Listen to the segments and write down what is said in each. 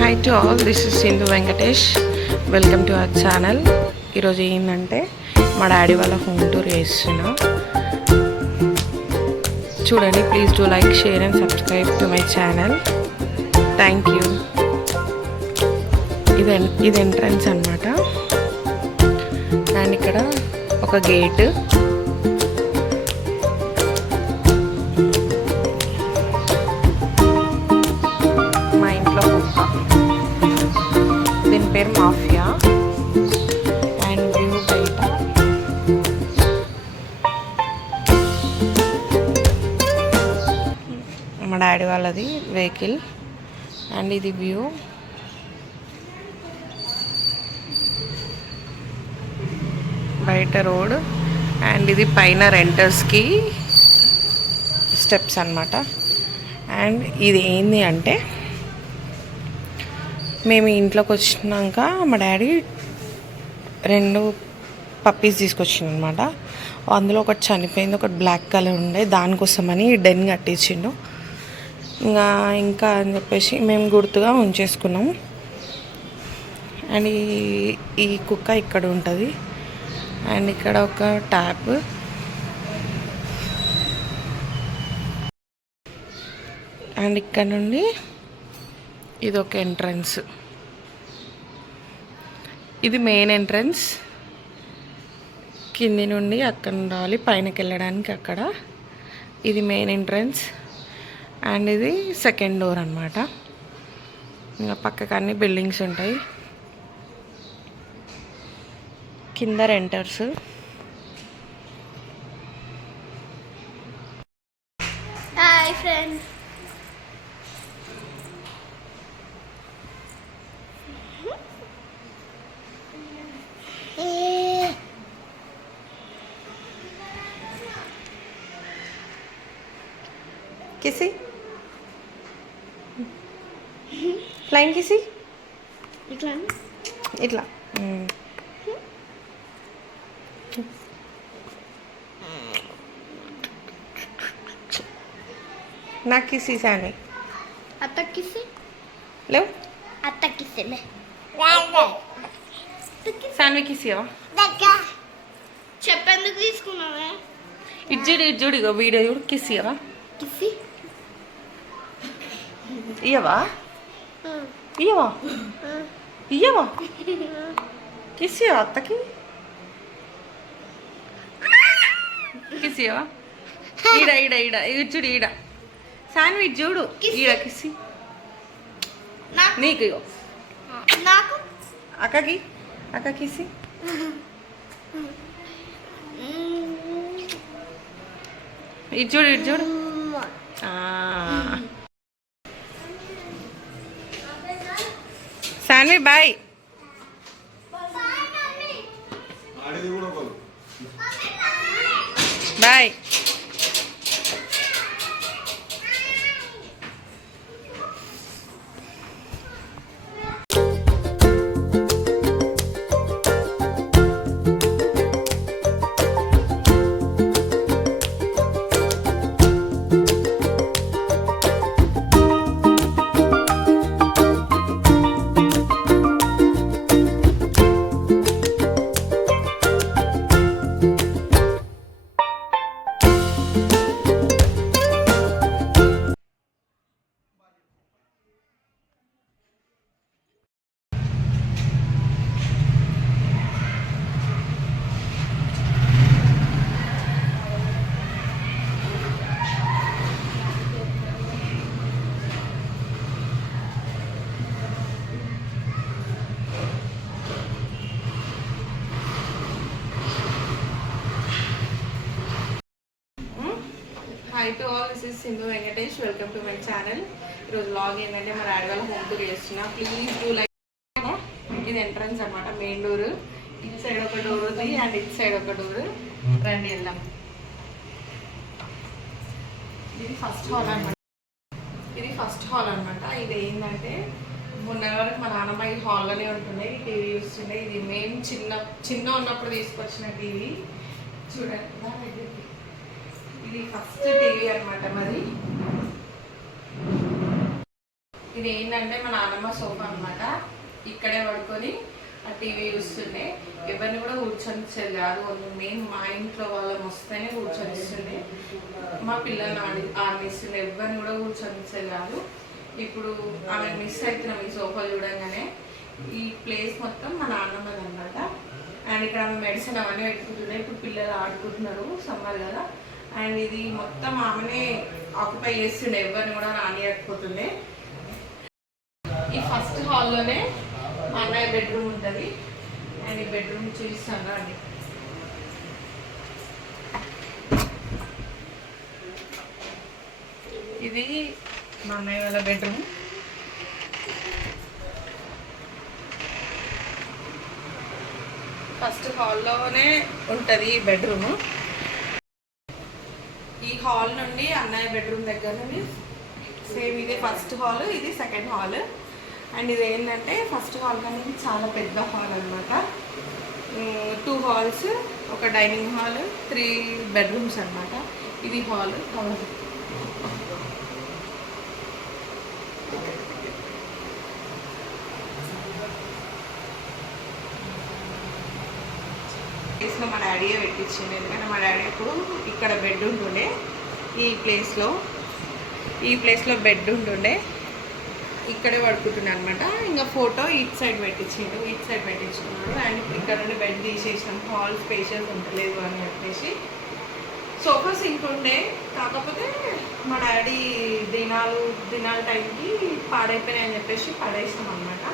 Hi to all, this is Sindhu Venkatesh. Welcome to our channel. ఈరోజు ఏంటంటే మా డాడీ వాళ్ళ హోమ్ టూర్ చేస్తున్నా. చూడండి, please do like, share and subscribe to my channel. Thank you. ఇది entrance అనమాట. అండ్ ఇక్కడ ఒక గేట్, దీని పేరు మాఫియా. అండ్ వ్యూ బయట మా డాడీ వాళ్ళది వెహికల్. అండ్ ఇది వ్యూ. బయట రోడ్. అండ్ ఇది పైన రెంటర్స్కి స్టెప్స్ అన్నమాట. అండ్ ఇది ఏంది అంటే, మేము ఇంట్లోకి వచ్చినాక మా డాడీ 2 పప్పీస్ తీసుకొచ్చిండు అనమాట. అందులో ఒకటి చనిపోయింది, ఒకటి బ్లాక్ కలర్ ఉండే. దానికోసమని డెన్ కట్టించిండు. ఇంకా అని చెప్పేసి మేము గుర్తుగా ఉంచేసుకున్నాం. అండ్ ఈ కుక్క ఇక్కడ ఉంటుంది. అండ్ ఇక్కడ ఒక ట్యాప్. అండ్ ఇక్కడ నుండి ఇది ఒక ఎంట్రన్స్. ఇది మెయిన్ ఎంట్రన్స్. కింది నుండి అక్కడ రావాలి, పైనకి వెళ్ళడానికి అక్కడ. ఇది మెయిన్ ఎంట్రన్స్. అండ్ ఇది సెకండ్ డోర్ అనమాట. ఇంకా పక్కకు అన్ని బిల్డింగ్స్ ఉంటాయి. కింద renters. Hi friends. Kissy flying kissy ఇట్లా ఇట్లా. నాకు కిసి సాని అత్త కిసి లేవు. అత్త కిసిలే సాన్వి కిసియవా? చెప్పేందుకు తీసుకున్నావే? ఇజ్జుడు ఇగో వీడియో చూడు. కిసియవా? కిసి ఇయ్యవా? ఇయ్యవా? ఇయ్యవా? కిసియవా అత్తకి? కిసియవా? ఈడ ఈడ ఈడ ఇచ్చుడు ఈడ. శాండ్విచ్ చూడు ఈడ. కిసి నీకు ఇగో. నాకు అక్కకి అక్క కిసి. ఇచ్చుడు ఇచ్చుడు. Shanvi bye. Bye. Hi to all, this is Sindhu Venkatesh. Welcome to my channel. ఈరోజు వ్లాగ్ ఏంటంటే మా డాడీ వాళ్ళ హోమ్ టూర్ చేస్తున్నా. Please do like. ఇది ఎంట్రన్స్ అనమాట, మెయిన్ డోర్. ఇటు సైడ్ ఒక డోర్ ఉంది అండ్ ఇటు సైడ్ ఒక డోర్. రండి వెళ్దాం. ఇది ఫస్ట్ హాల్ అనమాట. ఇది ఏంటంటే మొన్న వరకు మా నాన్నమ్మ ఈ హాల్లోనే ఉంటుండే, ఈ టీవీ చూస్తుండే. ఇది మెయిన్ చిన్న ఉన్నప్పుడు తీసుకొచ్చిన టీవీ. చూడండి, ఇది ఫస్ట్ టీవీ అనమాట. మరి ఇది ఏంటంటే మా నాన్నమ్మ సోఫా అన్నమాట. ఇక్కడే పడుకొని ఆ టీవీ చూస్తుండే. ఎవరిని కూడా కూర్చొనిచ్చేది కాదు. మేము మా ఇంట్లో వాళ్ళని వస్తేనే కూర్చొనిస్తుండే. మా పిల్లల్ని ఆడిస్తుండే. ఎవరిని కూడా కూర్చొనిచ్చేది కాదు. ఇప్పుడు ఆమె మిస్ అవుతున్నాం ఈ సోఫా చూడంగానే. ఈ ప్లేస్ మొత్తం మా నాన్నమ్మది అనమాట. అండ్ ఇక్కడ ఆమె మెడిసిన్ అవన్నీ పెట్టుకుంటుండే. ఇప్పుడు పిల్లలు ఆడుకుంటున్నారు, సమ్మర్ కదా. అండ్ ఇది మొత్తం ఆమెనే ఆక్యుపై చేస్తుండే, ఎవరిని కూడా రానియకపోతుండే. ఈ ఫస్ట్ హాల్లోనే మా అన్నయ్య బెడ్రూమ్ ఉంటుంది. అండ్ ఈ బెడ్రూమ్ చూపిస్తాను అండి. ఇది మా అన్నయ్య వాళ్ళ బెడ్రూమ్. ఫస్ట్ హాల్లోనే ఉంటుంది ఈ బెడ్రూమ్. ఈ హాల్ నుండి అన్నయ్య బెడ్రూమ్ దగ్గర నుండి సేమ్ ఇది ఫస్ట్ హాల్, ఇది సెకండ్ హాల్. అండ్ ఇది ఏంటంటే ఫస్ట్ హాల్ అనేది చాలా పెద్ద హాల్ అనమాట. 2 హాల్స్, ఒక డైనింగ్ హాల్, 3 బెడ్రూమ్స్ అనమాట. ఇది హాల్. ప్లేస్లో మా డాడీయే పెట్టించింది. ఎందుకంటే మా డాడీ అప్పుడు ఇక్కడ బెడ్ ఉంటుండే, ఈ ప్లేస్లో బెడ్ ఉంటుండే, ఇక్కడే పడుకుంటుండే అనమాట. ఇంకా ఫోటో ఇటు సైడ్ పెట్టించుకున్నాడు. అండ్ ఇక్కడ నుండి బెడ్ తీసేసినాం, హాల్ స్పేషియస్ ఉండలేదు అని చెప్పేసి. సోఫా సింక్ ఉండే, కాకపోతే మా డాడీ దినాల టైంకి పాడైపోయినాయి అని చెప్పేసి పడేసాం అనమాట.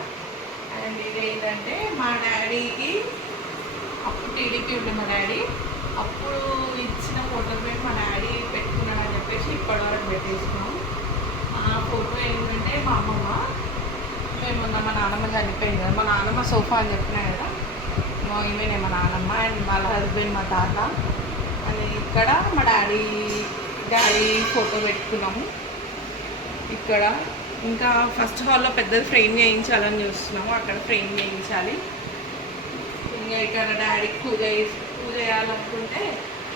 అండ్ ఇది ఏంటంటే మా డాడీకి అప్పుడు టీడీపీ ఉండే మా డాడీ, అప్పుడు ఇచ్చిన ఫోటో పెట్టి మా డాడీ పెట్టుకున్నాడని చెప్పేసి ఇప్పటివరకు పెట్టేసుకున్నాం. ఆ ఫోటో ఏంటంటే మా అమ్మమ్మ, మేము మా నాన్నమ్మ చనిపోయింది కదా, మా నాన్నమ్మ సోఫా అని చెప్పినా కదా, ఈమెనే మా నాన్నమ్మ. అండ్ వాళ్ళ హస్బెండ్ మా తాత. అని ఇక్కడ మా డాడీ ఫోటో పెట్టుకున్నాము ఇక్కడ. ఇంకా ఫస్ట్ హాల్లో పెద్దది ఫ్రేమ్ చేయించాలని చూస్తున్నాము, అక్కడ ఫ్రేమ్ చేయించాలి. ఇంకా ఇక్కడ డాడీకి పూజ చేయాలనుకుంటే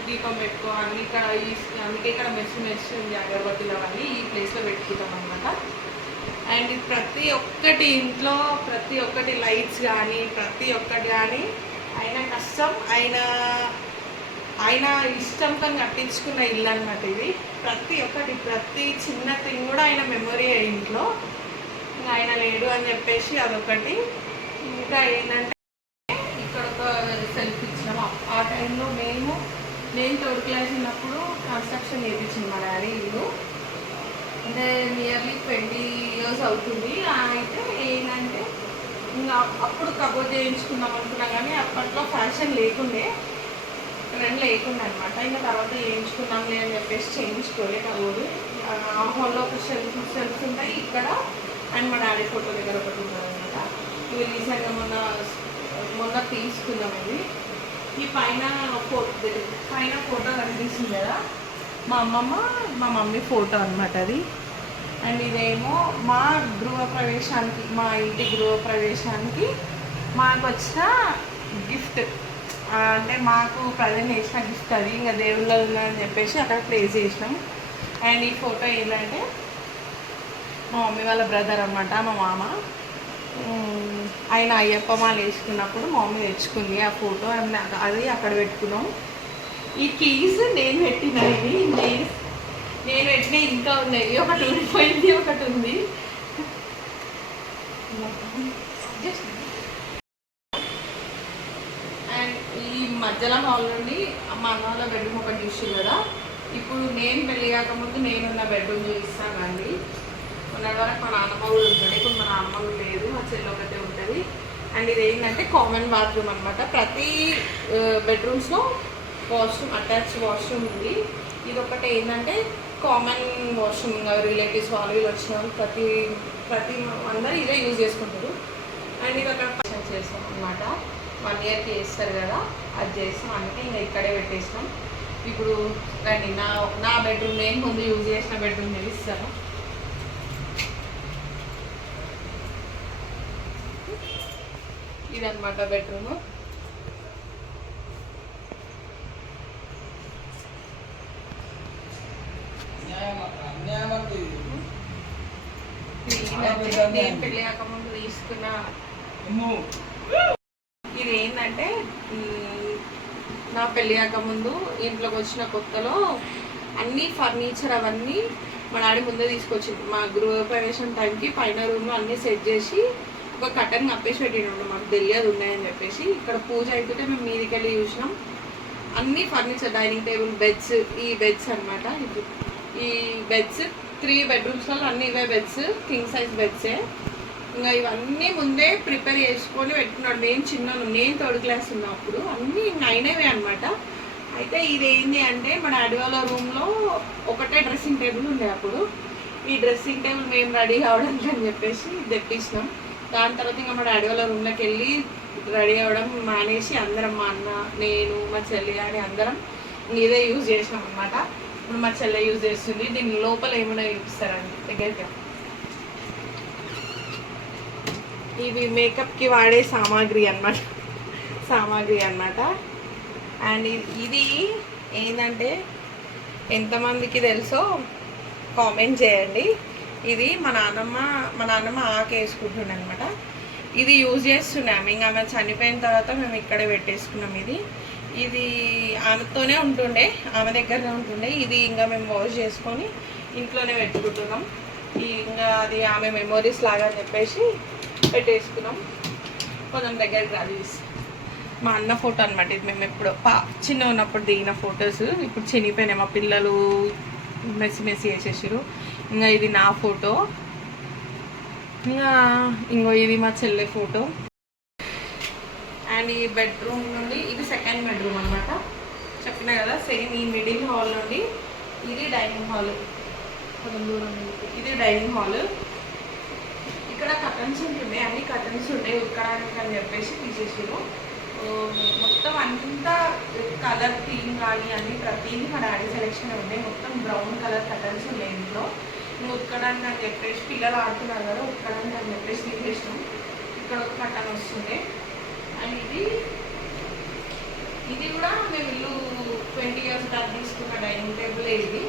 దీపం పెట్టుకోవాలి. అందుకే ఇక్కడ మెస్ ఉంది, అగరబత్తులు అవన్నీ ఈ ప్లేస్లో పెట్టుకుంటాం అనమాట. అండ్ ప్రతి ఒక్కటి ఇంట్లో ప్రతి ఒక్కటి లైట్స్ కానీ ప్రతి ఒక్కటి కానీ ఆయన కష్టం, ఆయన ఇష్టంతో కట్టించుకున్న ఇల్లు అనమాట ఇది. ప్రతి చిన్న థింగ్ కూడా ఆయన మెమొరీ ఇంట్లో. ఇంకా ఆయన లేడు అని చెప్పేసి అదొకటి. ఇంకా ఏంటంటే ఇక్కడ ఒక సెల్ఫ్ ఇచ్చినాము. ఆ టైంలో నేను 3rd క్లాస్ ఉన్నప్పుడు కన్స్ట్రక్షన్ చేయించింది మా డాడీ ఇల్లు. అంటే నియర్లీ 20 years అవుతుంది. అయితే ఏంటంటే ఇంకా అప్పుడు కబోర్డ్ చేయించుకుందాం అనుకున్నా, కానీ అప్పట్లో ఫ్యాషన్ లేకుండే, ట్రెండ్ లేకుండా అనమాట. ఇంకా తర్వాత చేయించుకున్నాంలే అని చెప్పేసి చేయించుకోలే కబోర్డు. ఆ హాల్లో ఒక సెల్ఫ్స్ ఉంటాయి ఇక్కడ. అండ్ మా డాడీ ఫోటో దగ్గర ఒకటి ఉంటుంది అనమాట. ఇవి రీసెంట్గా మొన్న తీసుకున్నాం. ఇది ఈ పైన ఫోటో కనిపిస్తుంది కదా, మా మమ్మీ ఫోటో అనమాట అది. అండ్ ఇదేమో మా ఇంటి గృహప్రవేశానికి మాకు వచ్చిన గిఫ్ట్, అంటే మాకు ప్రజెంట్ చేసిన గిఫ్ట్ అది. ఇంకా దేవుళ్ళ ఉందని చెప్పేసి అక్కడ ప్లేస్ చేసినాం. అండ్ ఈ ఫోటో ఏంటంటే మా మమ్మీ వాళ్ళ బ్రదర్ అనమాట, మా మామ. ఆయన అయ్యప్ప మాల వేసుకున్నప్పుడు మా మమ్మీ తెచ్చుకుంది ఆ ఫోటో. అది అక్కడ పెట్టుకున్నాం. ఈ కీస్ నేను పెట్టినవి, నేను పెట్టిన ఇంకా ఉన్నాయి. ఒకటి ఊడిపోయింది, ఒకటి ఉంది. అండ్ ఈ మధ్యలో హాల్ నుండి మా అన్న వాళ్ళ బెడ్రూమ్ ఒకటి చూసారు కదా. ఇప్పుడు నేను పెళ్ళి కాకముందు నేనున్న బెడ్రూమ్ చూపిస్తాను అండి. మొన్నటి వరకు మా నాన్నమ్మ కూడా ఉంటుంది, ఇప్పుడు మా నాన్నమ్మ కూడా లేదు, మా చెల్లి ఒకటే ఉంటుంది. అండ్ ఇది ఏంటంటే కామన్ బాత్రూమ్ అనమాట. ప్రతి బెడ్రూమ్స్లో వాష్రూమ్, అటాచ్డ్ వాష్రూమ్ ఉంది. ఇది ఒకటి ఏంటంటే కామన్ వాష్రూమ్. ఇంకా రిలేటివ్స్ వాళ్ళు వచ్చిన వాళ్ళు ప్రతి అందరూ ఇదే యూజ్ చేసుకుంటారు. అండ్ ఇది అక్కడ ఫంక్షన్ చేస్తాం అనమాట. 1 yearకి చేస్తారు కదా, అది చేస్తాం. అందుకే ఇంకా ఇక్కడే పెట్టేసినాం. ఇప్పుడు రండి నా బెడ్రూమ్, నేను ముందు యూజ్ చేసిన బెడ్రూమ్ చూపిస్తాను. ఇదన్నమాట బెడ్రూమ్. క్లీన్ నేను పెళ్ళి కాకముందు తీసుకున్న ఇది ఏంటంటే నా పెళ్ళి కాకముందు ఇంట్లోకి వచ్చిన కొత్తలో అన్ని ఫర్నిచర్ అవన్నీ మా డాడీ ముందే తీసుకొచ్చింది. మా గృహప్రవేశం టైంకి పైన రూమ్లో అన్నీ సెట్ చేసి ఒక కట్టన్ కప్పేసి పెట్టిండు. మాకు తెలియదు ఉన్నాయని చెప్పేసి ఇక్కడ పూజ అవుతుంటే మేము మీదికి వెళ్ళి చూసినాం. అన్ని ఫర్నిచర్ డైనింగ్ టేబుల్, బెడ్స్, ఈ బెడ్స్ అనమాట. ఈ బెడ్స్ 3 bedrooms అన్ని ఇవే బెడ్స్, కింగ్ సైజ్ బెడ్సే. ఇంకా ఇవన్నీ ముందే ప్రిపేర్ చేసుకొని పెట్టుకున్నాడు. నేను 3rd class ఉన్నప్పుడు అన్నీ అయినవే అనమాట. అయితే ఇది ఏంటి అంటే మా డాడీ వాళ్ళ రూమ్లో ఒకటే డ్రెస్సింగ్ టేబుల్ ఉండే. అప్పుడు ఈ డ్రెస్సింగ్ టేబుల్ మేము రెడీ కావడానికి అని చెప్పేసి తెప్పించినాం. దాని తర్వాత ఇంకా మా డాడీ వాళ్ళ రూమ్లోకి వెళ్ళి రెడీ అవ్వడం మానేసి అందరం, మా అన్న, నేను, మా చెల్లి అని అందరం ఇదే యూజ్ చేసినాం అనమాట. ఇప్పుడు మా చెల్లె యూజ్ చేస్తుంది. దీని లోపల ఏమైనా చూపిస్తారండి దగ్గరికి. ఇవి మేకప్కి వాడే సామాగ్రి అన్నమాట. అండ్ ఇది ఏంటంటే ఎంతమందికి తెలుసో కామెంట్ చేయండి. ఇది మా నాన్నమ్మ ఆకు వేసుకుంటుండే అనమాట. ఇది యూజ్ చేస్తున్నాము. ఇంకా ఆమె చనిపోయిన తర్వాత మేము ఇక్కడే పెట్టేసుకున్నాం. ఇది ఆమెతోనే ఉంటుండే, ఆమె దగ్గరనే ఉంటుండే. ఇది ఇంకా మేము వాష్ చేసుకొని ఇంట్లోనే పెట్టుకుంటున్నాం. ఇంకా అది ఆమె మెమోరీస్ లాగా అని చెప్పేసి పెట్టేసుకున్నాం. కొంచెం దగ్గరికి రాదు. మా అన్న ఫోటో అనమాట. ఇది మేము ఎప్పుడు చిన్న ఉన్నప్పుడు దిగిన ఫొటోస్. ఇప్పుడు చినిగిపోయినాయి. మా పిల్లలు మెస్సి వేసేసారు. ఇంకా ఇది నా ఫోటో. ఇంకో ఇది మా చెల్లె ఫోటో. అండ్ ఈ బెడ్రూమ్ నుండి ఇది 2nd bedroom అనమాట. చెప్పినా కదా, సేమ్ ఈ మిడిల్ హాల్ నుండి ఇది డైనింగ్ హాల్. కొంచెం దూరం ఇది డైనింగ్ హాల్. ఇక్కడ కర్టన్స్ ఉంటుండే, అన్ని కర్టన్స్ ఉండే ఉక్కడానికి అని చెప్పేసి తీసేసారు. మొత్తం అంతా కలర్ థీమ్ కానీ అన్ని ప్రతిదీ మా డాడీ సెలెక్షన్ ఉండే. మొత్తం బ్రౌన్ కలర్ కర్టన్స్ ఉండే ఇంట్లో. ఉక్కడానికి అని చెప్పేసి పిల్లలు ఆడుతున్నారు కదా, ఉక్కడానికి అని చెప్పేసి తీసేసినాం. ఇక్కడ ఒక కర్టన్ వస్తుండే. అండ్ ఇది కూడా మేము ఇల్లు 20 years బ్యాక్ తీసుకున్న డైనింగ్ టేబుల్. ఇది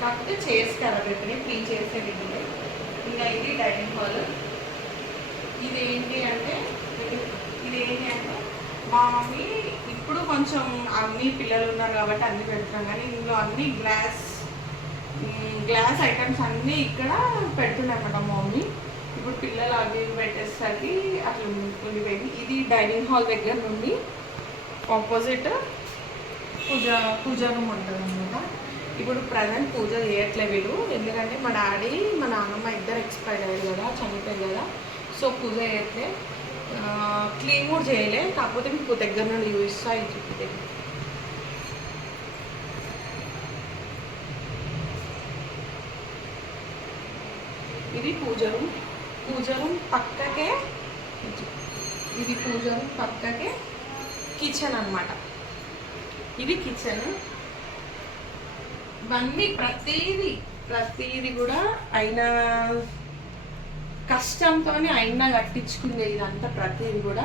కాకపోతే చైర్స్ కదా పెట్టినాయి, 3 chairs ఇల్లు. ఇంకా ఇది డైనింగ్ హాల్. ఇదేంటి అంటే మా మమ్మీ ఇప్పుడు కొంచెం అన్ని పిల్లలు ఉన్నారు కాబట్టి అన్ని పెడుతున్నాం. కానీ ఇందులో అన్ని గ్లాస్ ఐటమ్స్ అన్నీ ఇక్కడ పెడుతున్నాయన్నమాట మా మమ్మీ. ఇప్పుడు పిల్లలు అవి పెట్టేసరికి అట్లా ఉండిపోయింది. ఇది డైనింగ్ హాల్ దగ్గర నుండి ఆపోజిట్ పూజ రూమ్ ఉంటుంది అనమాట. ఇప్పుడు ప్రజెంట్ పూజ చేయట్లే వీళ్ళు, ఎందుకంటే మా డాడీ మా నాన్నమ్మ ఇద్దరు ఎక్స్పైర్ అయ్యారు కదా, చనిపోయారు కదా. సో పూజ చేయట్లే, క్లీన్ కూడా చేయలే. కాకపోతే మీకు దగ్గర నుండి చూపిస్తా. ఇది చూపితే ఇది పూజ రూమ్ పక్కకే. ఇది పూజ రూమ్ పక్కకే కిచెన్ అన్నమాట. ఇది కిచెన్. ఇవన్నీ ప్రతిదీ కూడా అయినా కష్టంతోనే అయినా కట్టించుకుంది. ఇదంతా ప్రతిదీ కూడా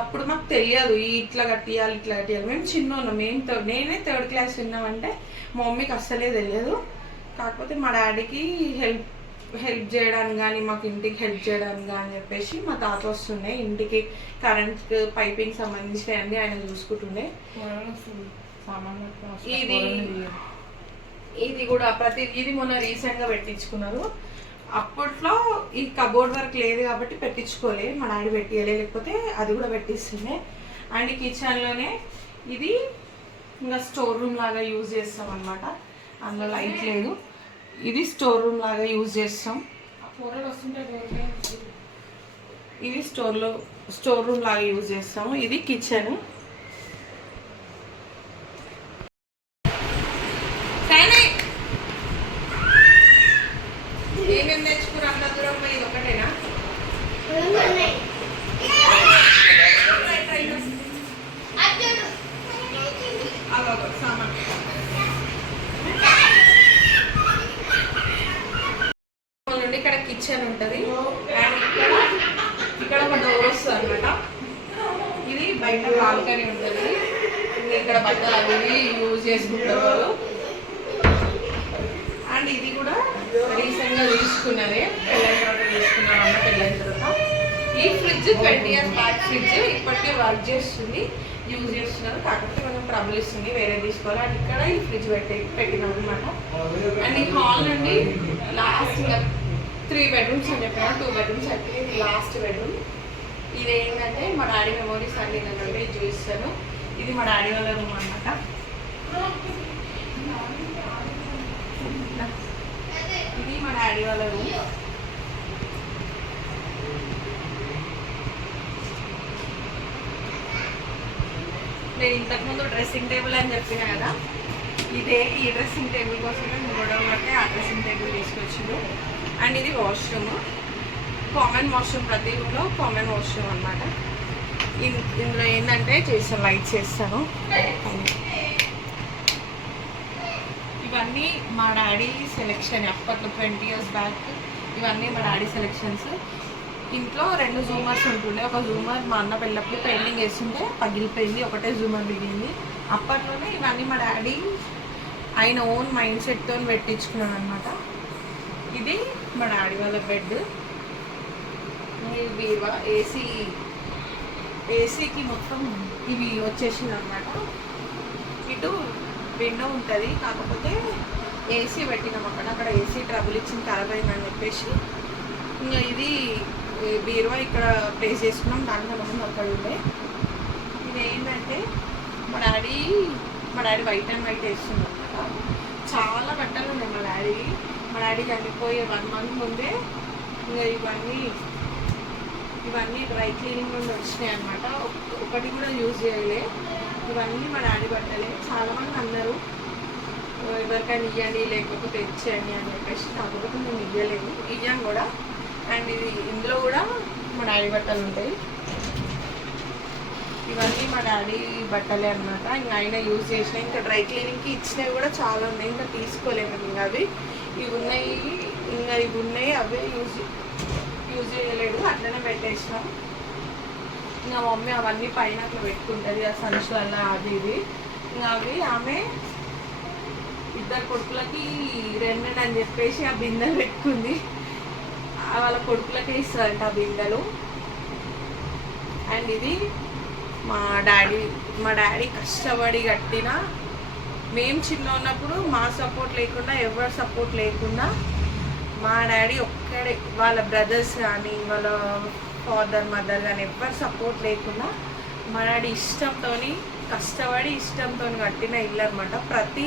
అప్పుడు మాకు తెలియదు ఇట్లా కట్టియాలి. మేము చిన్న ఉన్నాం. నేనే 3rd class విన్నామంటే మా మమ్మీకి అస్సలే తెలియదు. కాకపోతే మా డాడీకి హెల్ప్ చేయడానికి కానీ, మాకు ఇంటికి హెల్ప్ చేయడానికి కానీ చెప్పేసి మా తాత వస్తుండే. ఇంటికి కరెంట్ పైపింగ్ సంబంధించినవన్నీ ఆయన చూసుకుంటుండే. ఇది కూడా ఇది మొన్న రీసెంట్గా పెట్టించుకున్నారు. అప్పట్లో ఈ కబోర్డ్ వర్క్ లేదు కాబట్టి పెట్టించుకోలే, మా డాడీ పెట్టియలే, లేకపోతే అది కూడా పెట్టిస్తుండే. అండ్ ఈ కిచెన్లోనే ఇది ఇంకా స్టోర్ రూమ్ లాగా యూజ్ చేస్తాం అనమాట. అందులో లైట్ లేదు. ఇది స్టోర్ రూమ్ లాగా యూజ్ చేస్తాం. ఇది స్టోర్ రూమ్ లాగా యూజ్ చేస్తాము. ఇది కిచెన్. ఏమేమి తెచ్చుకున్నా అంత దూరం పోయి ఒకటేనా? సామాన్ నుండి ఇక్కడ కిచెన్ ఉంటుంది. అండ్ ఇక్కడ ఒక డోర్ వస్తుంది అనమాట. ఇది బయట బాల్కనీ ఉంటుంది. ఇక్కడ బట్టలు అవి యూజ్ చేసుకుంటారు వాళ్ళు. అండ్ అండ్ ఇది కూడా రీసెంట్గా తీసుకున్నదే, పెళ్ళైన తర్వాత తీసుకున్నాను అన్న. పెళ్ళైన తర్వాత ఈ ఫ్రిడ్జ్ 20 years బ్యాక్ ఫ్రిడ్జ్ ఇప్పటికే వర్క్ చేస్తుంది, యూజ్ చేస్తున్నారు. కాకపోతే కొంచెం ట్రబుల్ ఇస్తుంది, వేరే తీసుకోవాలి. అండ్ ఇక్కడ ఈ ఫ్రిడ్జ్ పెట్టినాం అనమాట. అండ్ ఈ హాల్ నుండి లాస్ట్ ఇంకా 3 bedrooms అని చెప్పిన, 2 bedrooms అయితే ఇది లాస్ట్ బెడ్రూమ్. ఇది ఏంటంటే మా డాడీ మెమోరీస్ అన్ని ఏంటంటే చూపిస్తాను. ఇది మా డాడీ వాళ్ళ రూమ్ అనమాట. ఇది మా డాడీ వాళ్ళ రూమ్. నేను ఇంతకుముందు డ్రెస్సింగ్ టేబుల్ అని చెప్పిన కదా, ఇదే ఈ డ్రెస్సింగ్ టేబుల్ కోసమే గొడవ పడితే ఆ డ్రెస్సింగ్ టేబుల్ తీసుకొచ్చిండు. అండ్ ఇది వాష్రూమ్, కామన్ వాష్రూమ్, ప్రతి రూమ్లో కామన్ వాష్రూమ్ అనమాట. ఇందులో ఏంటంటే చేస్తాను, లైట్స్ చేస్తాను. ఇవన్నీ మా డాడీ సెలెక్షన్, అప్పట్లో 20 years బ్యాక్ ఇవన్నీ మా డాడీ సెలెక్షన్స్. ఇంట్లో 2 జూమర్స్ ఉంటుండే. ఒక జూమర్ మా అన్న పెళ్ళప్పుడు పెయింటింగ్ వేస్తుంటే పగిలిపోయింది, ఒకటే జూమర్ మిగిలింది. అప్పట్లోనే ఇవన్నీ మా డాడీ ఆయన ఓన్ మైండ్ సెట్తో పెట్టించుకున్నాను అనమాట. ఇది మా డాడీ వాళ్ళ బెడ్. బీరువా, ఏసీకి మొత్తం ఇవి వచ్చేసింది అనమాట. ఇటు విండో ఉంటుంది, కాకపోతే ఏసీ పెట్టినాం అక్కడ ఏసీ ట్రబుల్ ఇచ్చింది, ఖరాబ్ అయిందని చెప్పేసి ఇంకా ఇది బీరువా ఇక్కడ ప్లేస్ చేసుకున్నాం. దానికన్నా ముందు అక్కడ ఉండే. ఇది ఏంటంటే మా డాడీ వైట్ అండ్ వైట్ వేస్తుంది అనమాట. చాలా బట్టలు ఉన్నాయి మా డాడీ చనిపోయే 1 month ముందే ఇంకా ఇవన్నీ డ్రై క్లీనింగ్ నుండి వచ్చినాయి అనమాట. ఒకటి కూడా యూజ్ చేయలే. ఇవన్నీ మా డాడీ బట్టలే. చాలామంది అన్నారు ఎవరికైనా ఇవ్వండి లేకపోతే ఇచ్చేయండి అని చెప్పేసి, కాకపోతే మేము ఇవ్వం కూడా. అండ్ ఇందులో కూడా మా డాడీ బట్టలు ఉంటాయి. ఇవన్నీ మా డాడీ బట్టలే అనమాట. ఇంకా ఆయన యూజ్ చేసినాయి. ఇంకా డ్రై క్లీనింగ్కి ఇచ్చినవి కూడా చాలా ఉన్నాయి, ఇంకా తీసుకోలేము. ఇంకా ఇవి ఉన్నాయి అవే యూజ్ చేయలేదు, అట్లనే పెట్టేసినాం. ఇంకా మమ్మీ అవన్నీ పైన అట్లా పెట్టుకుంటుంది, ఆ సంచులలో అది ఇది. ఇంకా ఆమె 2 కొడుకులకి 2 అని చెప్పేసి ఆ బిందెలు పెట్టుకుంది. వాళ్ళ కొడుకులకే ఇస్తారంట ఆ బిందెలు. అండ్ ఇది మా డాడీ కష్టపడి కట్టిన, మేము చిన్న ఉన్నప్పుడు మా సపోర్ట్ లేకుండా, ఎవరి సపోర్ట్ లేకుండా మా డాడీ ఒక్కడే, వాళ్ళ బ్రదర్స్ కానీ వాళ్ళ ఫాదర్ మదర్ కానీ ఎవరి సపోర్ట్ లేకుండా మా డాడీ కష్టపడి ఇష్టంతో కట్టిన ఇల్లు అనమాట. ప్రతి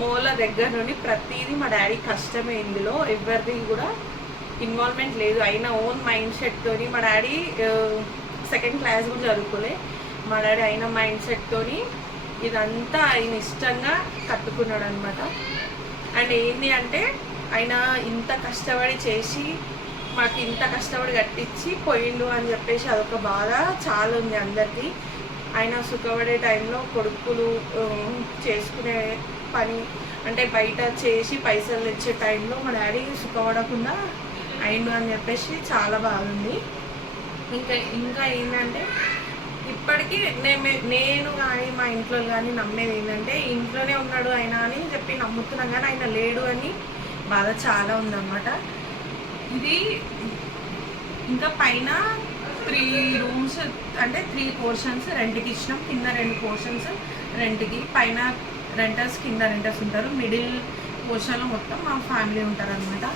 మూల దగ్గర నుండి ప్రతిదీ మా డాడీ కష్టమే. ఇందులో ఎవరిది కూడా ఇన్వాల్వ్మెంట్ లేదు. అయిన ఓన్ మైండ్ సెట్తో మా డాడీ 2nd class కూడా చదువుకోలే. మా డాడీ అయిన మైండ్ సెట్తో ఇదంతా ఆయన ఇష్టంగా కట్టుకున్నాడు అనమాట. అండ్ ఏంటి అంటే ఆయన ఇంత కష్టపడి చేసి మాకు ఇంత కష్టపడి కట్టించి పోయిండు అని చెప్పేసి అదొక బాధ చాలా ఉంది అందరికీ. ఆయన సుఖపడే టైంలో కొడుకులు చేసుకునే పని అంటే బయట చేసి పైసలు తెచ్చే టైంలో మా డాడీ సుఖపడకుండా అయిండు అని చెప్పేసి చాలా బాగుంది. ఇంకా ఏంటంటే ఇప్పటికీ నేను కానీ మా ఇంట్లో కానీ నమ్మేది ఏంటంటే ఇంట్లోనే ఉన్నాడు ఆయన అని చెప్పి నమ్ముతున్నాం, కానీ ఆయన లేడు అని బాధ చాలా ఉందన్నమాట. ఇది ఇంకా పైన 3 rooms అంటే 3 portions రెంట్కి ఇచ్చినాం. కింద 2 portions రెంట్కి, పైన రెంటర్స్, కింద రెంటర్స్ ఉంటారు. మిడిల్ పోర్షన్లో మొత్తం మా ఫ్యామిలీ ఉంటారు అనమాట.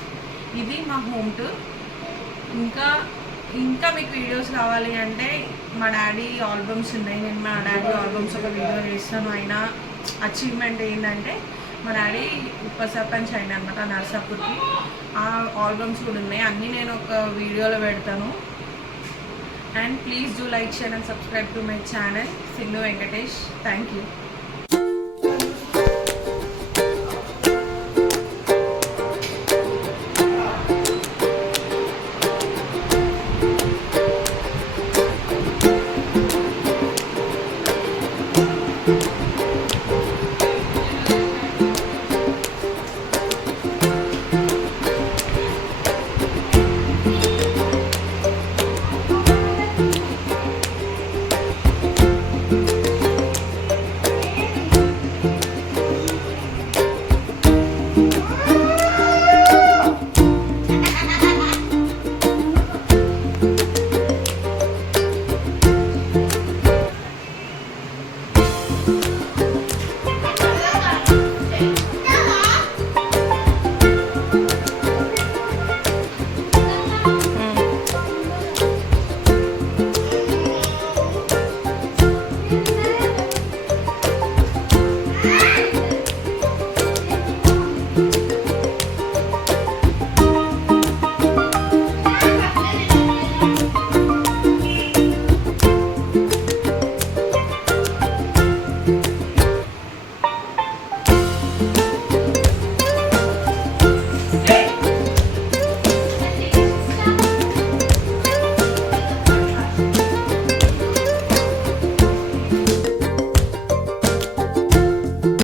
ఇది మా హోమ్ టూర్. ఇంకా మీకు వీడియోస్ కావాలి అంటే మా డాడీ ఆల్బమ్స్ ఉన్నాయి. నేను మా డాడీ ఆల్బమ్స్ ఒక వీడియో చేస్తాను. ఆయన అచీవ్మెంట్ ఏంటంటే మా డాడీ ఉప సర్పంచ్ అయినా అనమాట నర్సాపూర్కి. ఆ ఆల్బమ్స్ కూడా ఉన్నాయి, అన్నీ నేను ఒక వీడియోలో పెడతాను. And please do like, share and subscribe to my channel Sindhu Venkatesh. Thank you.